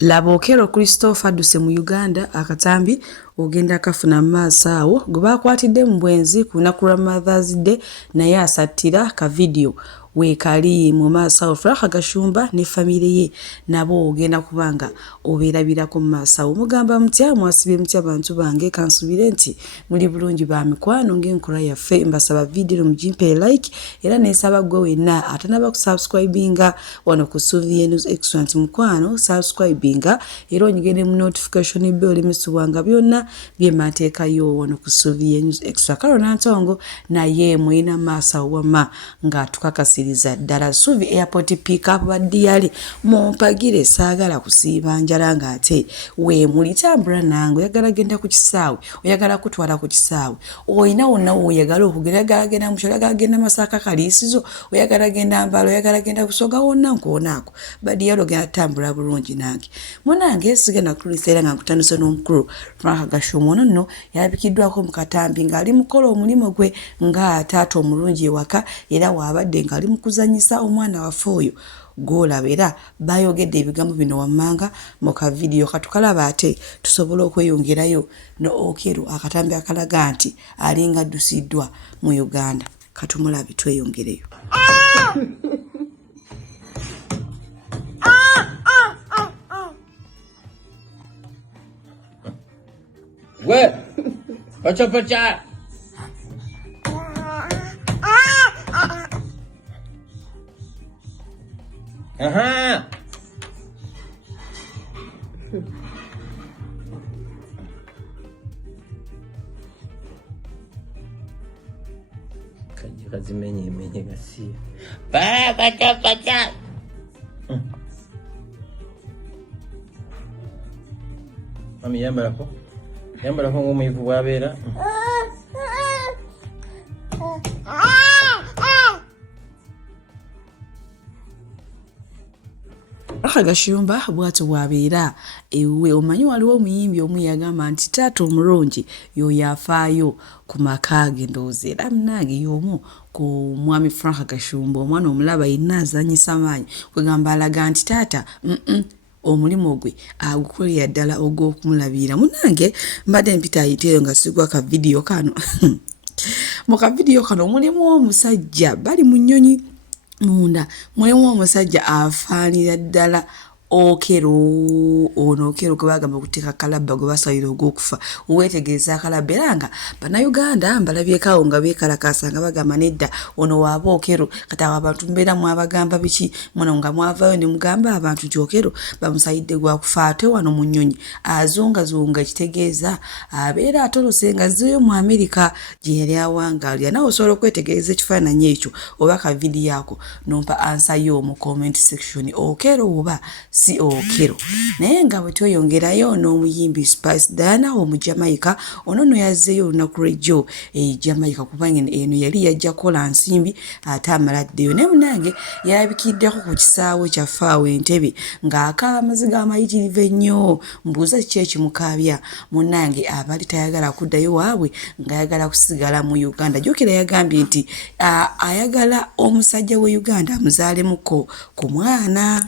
Laba Okello Christopher adduse mu Uganda akatambi ogenda kafuna maaso awo gwe baakwatidde mu bwenzi ku lunaku lwa Mother's Day naye asattira ka video weekali mu maaso awo. Frank Gashumba ne famire ye nabo ogenda kubanga obeerabirako mu maaso awo. Mugamba mutya, mwasibye mutya bantu bange, kansubire nti muli bulungi ba mikwano ng'enkola yaffe. Mbasaba video mugimpe like era neesaba gwe wenna atanaba kusubscribinga wano ku Suvie News Extra nti mukwano subscribinga era onyigende mu notification bell emisubwanga byonna bye mateekayo wano ku Suvie News Extra. Kalo Nantongo naye mwina maaso awama nga tukakasiriza ddala Suvi Airport pick up badiyali mumpagire saagala kusiiba njala ng'ate we mulitambula nange oyagala genda ku kisaawe oyagala kutwala ku kisaawe oyina wonna oyagala okugenda genda mu kyalo genda Masaka Kaliisizo oyagala genda Mbalo oyagala genda Busoga wonna nkoonako badiyali ogenda tambula bulungi nange munange sigenda kuliseera nga nkutandise n'omukulu Frank Gashumba ono nno yalabikiddwako mu katambi ng'ali mukola omulimu gwe nga taata omulungi ewaka era waabadde ng'ali mu kuzanyisa omwana waffe oyo gw'olaba era bayogedde ebigambo bino wammanga mu kavidiyo katukalaba ate tusobole okweyongerayo no Okello akatambi akalaga nti alinga addusiddwa mu Uganda. Katumulabe tweyongereyo. What? Pacha. Aha. Kazi menye gasi. Pacha. Mami yambara ko ng'omwivu bwabeera. Gashumba bwatu bwabeera ewe omanyi waliwo omuyimbi omu yagamba nti taata omulungi y'oyo afaayo ku maka ge. Ndowooza era munnange y'omu ku mwami Frank Gashumba omwana omulaba yenna azanyisa amaanyi kwegamba alaga nti taata omulimu gwe agukolera ddala ogw'okumulabira. Munnange mbadde mpita ayiteeyo nga sigwa ka video kano mu kavidiyo kano mulimu omusajja bali mu nnyonyi munda mulimu omusajja afaanira ddala Okello ono Okello gwe bagamba okuteeka kalabba gwe basalira ogw'okufa weetegereza akalabba era nga bannayuganda mbalabyeko nga beekalakaasa nga bagamba nedda ono waaba Okello kati abo abantu mbeeramu abagamba biki muno nga mwavaayo ne mugamba abantu nti Okello bamusayidde gwa kufa ate wano mu nnyonyi azungazunga ekitegeeza abeera atolose nga azzeeyo mu Amerika gye yali awangaalira. Nawe osobola okwetegereza ekifaananyi ekyo oba ka vidiyo ako nompa ansayo mu comment section Okello oba si Okello. Naye nga bwe tweyongerayo n'omuyimbi Spice Diana omu Jamaica ono nno yazzeeyo olunaku lw'ejjo Jamaica kubanga eno yali yajja kukola nsimbi ate amaladdeyo. Naye munnange yalabikiddeko ku kisaawe kyaffe awo Entebbe ng'akaaba amaziga amayitirivu ennyo mbuuza kiki ekimukaabya. Munnange abali tayagala kuddayo waabwe ng'ayagala kusigala mu Uganda. Jjukira yagambye nti ayagala omusajja w'e Uganda amuzaalemuko ku mwana.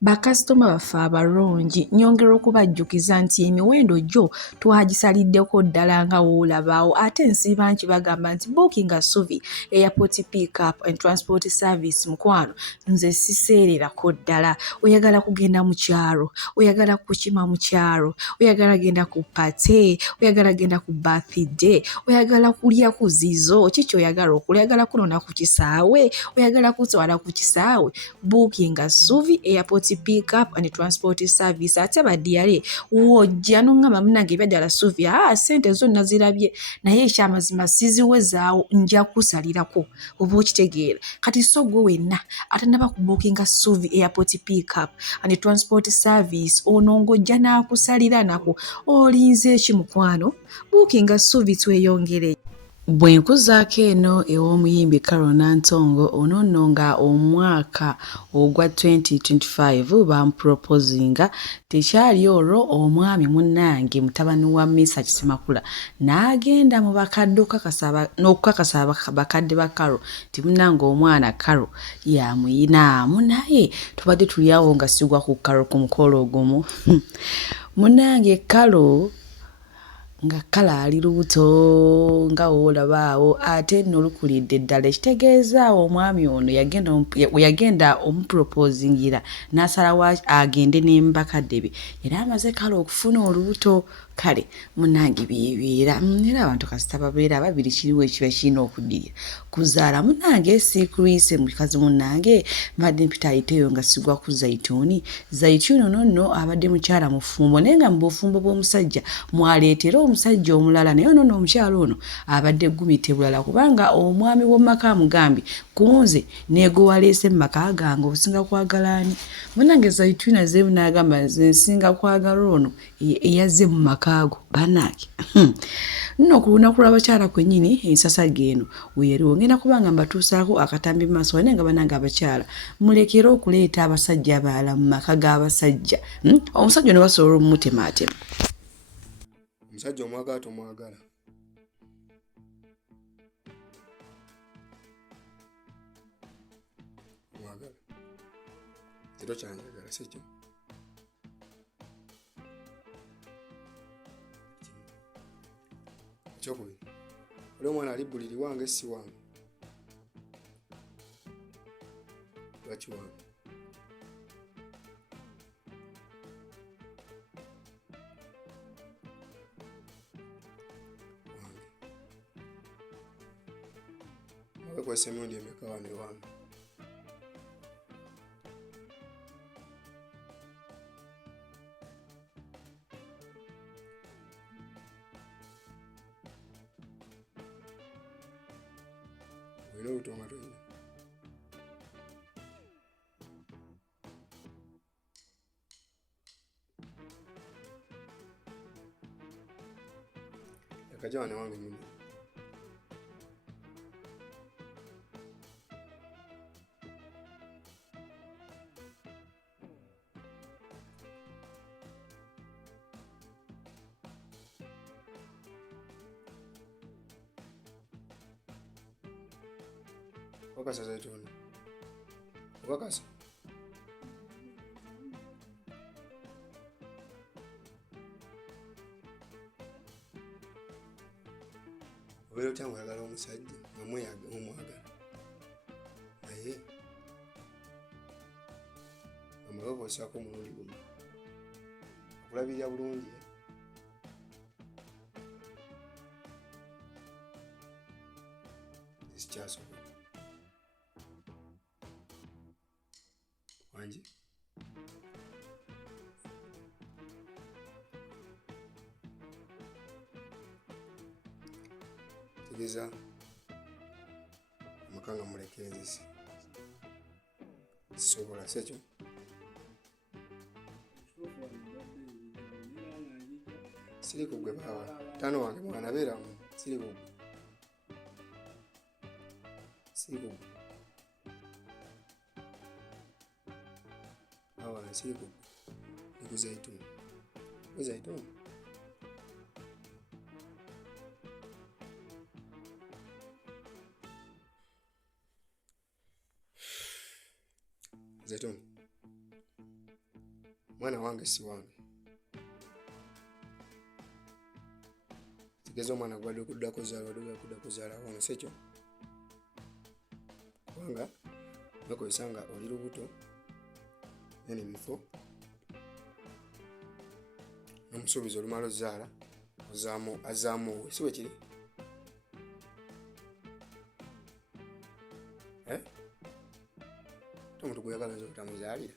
Bakasitoma baffe abalungi nyongera okubajjukiza nti emiwendo gyo twagisaliddeko ddala nga woolabaawo ate nsiiba nti bagamba nti booking a Suvi Airport pick up and transport service mukwano nze siseererako ddala. Oyagala kugenda mu kyalo, oyagala kukima mu kyalo, oyagala genda ku pate, oyagala genda ku birthday, oyagala kulya ku zizo, kiki oyagala okulya, oyagala kunona ku kisaawe, oyagala kutwala ku kisaawe, booking a Suvi Airport pick up and transport service. Ate badiyale wojja n'ongamba munnange ebyadala Suvi sente zo nazirabye naye ekyamazima siziwezaawo nja kusalirako oba okitegeera. Kati so gwe wenna atanaba ku booking a Suvi Airport pick up and transport service ono ng'ojja n'akusalira nako olinze eki mukwano. Booking a Suvi tweyongere. Bwe nkuzaako eno ew'omuyimbi Carol Nantongo ono nno nga omwaka ogwa 2025 bamuproposinga tekyali olwo omwami munnange mutabani wa Misa Kisemakula n'agenda mu bakadde n'okukakasa bakadde ba Carol nti munnange omwana Carol yamuyinaamu naye tubadde tuli awo nga sigwa ku Carol ku mukolo ogumu munnange Carol nga kala ali lubuto nga olabaawo ate nno lukulidde ddala ekitegeeza omwami ono yagenda omuproposingira n'asalawo agende n'embakadde be era amaze kale okufuna olubuto kale munnange byebeera era abantu kasita babeera babiri kiriwo ekiba kirina okuddirira kuzaala munnange siikuyise mukazi munnange mbadde mpita ayiteeyo nga sigwa ku Zaituni ono nno abadde mukyala mufumbo naye nga mu bufumbo bw'omusajja mwaleetera omusajja omulala naye ono omukyala ono abadde gumite bulala kubanga omwami w'omaka amugambye kunze neego waleese mu maka gange obusinga kwagala ani munnange Zaituni azeebu n'agamba nze nsinga kwagala ono eyazze mu maka go bannange nno ku lunaku lw'abakyala kwennyini ensasa geeno weyaliwo ngenda kubanga mbatuusaako akatambi mu maaso naye nga bannange abakyala mulekere okuleeta abasajja abalala mu maka g'abasajja omusajja ono basobola omutemaatema omusajja omwagala tomwagala omwagala kiro kyanjagala sikyo ekyokubiri oli omwana ali buliri wange si wange lwaki wange kwesa emirundi emeka wano ewange olina obutonga toyina yakaja wano ewange muni wakasa Zaituni wakasa obeera otya ng'oyagala omusajja omwagala naye amulaba osaako omulundi gumu okulabirira bulungi sikyasobola wangi tegeeza amaka nga mulekerezesi sisobola sekyo siri kugwe baawa tano wange mwana beeramu siri kugwe awa siri kugwe ni Zaituni Zaituni mwana wange si wange tegeeza omwana gwadde okuddako zaala wano sekyo kubanga bakozesa nga oli lubuto nene bifo n'omusuubizi olumala ozaala azaamu owe si bwe kiri omuntu gweyagala nza obutamuzaalira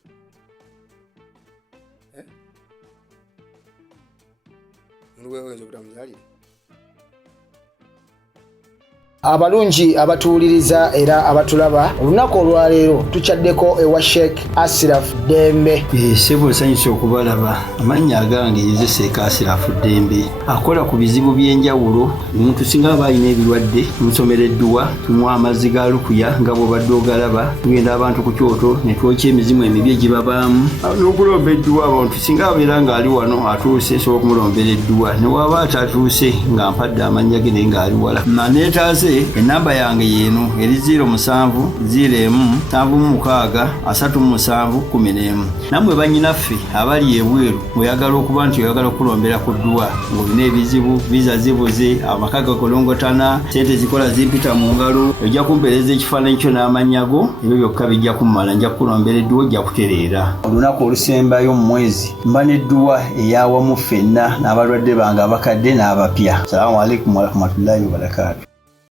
omuntu gweyagala nza obutamuzaalira Abalungi abatuwuliriza era abatulaba olunaku olwaleero tukyaddeko ewa Sheikh Ashraf Dembe. Sebo sanyusa okubalaba. Amannya agange Seeka Ashraf Dembe akola ku bizibu by'enjawulo. Omuntu singa aba alina ebirwadde tumusomereddwa, tumuwa amazzi ga lukuya nga bw'obadde ogalaba, tugenda abantu ku kyoto ne twokya emizimu emibi egibabaamu n'okulomba edduwa. Abantu singa abeera ng'ali wano atuuse sobola okumulombera edduwa, ne waba atatuuse nga mpadde amannya ge naye ng'ali wala. Neetaase enamba yange yeeno eri 0701763711. Nammwe bannyinaffe abali ebweru oyagala okuba nti oyagala okulombera ku dduwa ng'olina ebizibu viza zibuze, amaka gakolongotana, sente zikola zimpita mu ngalo, ojja kumpeereza ekifaananyi kyo n'amannya go, ebyo byokka bijja kummala. Nja kukulombera edduwa, ojja kutereera. Olunaku olusembayo mu mwezi mba n'edduwa eyawamu ffenna n'abalwadde bange abakadde n'abapya. Salaamu alaikum warahmatullahi wabarakatuh.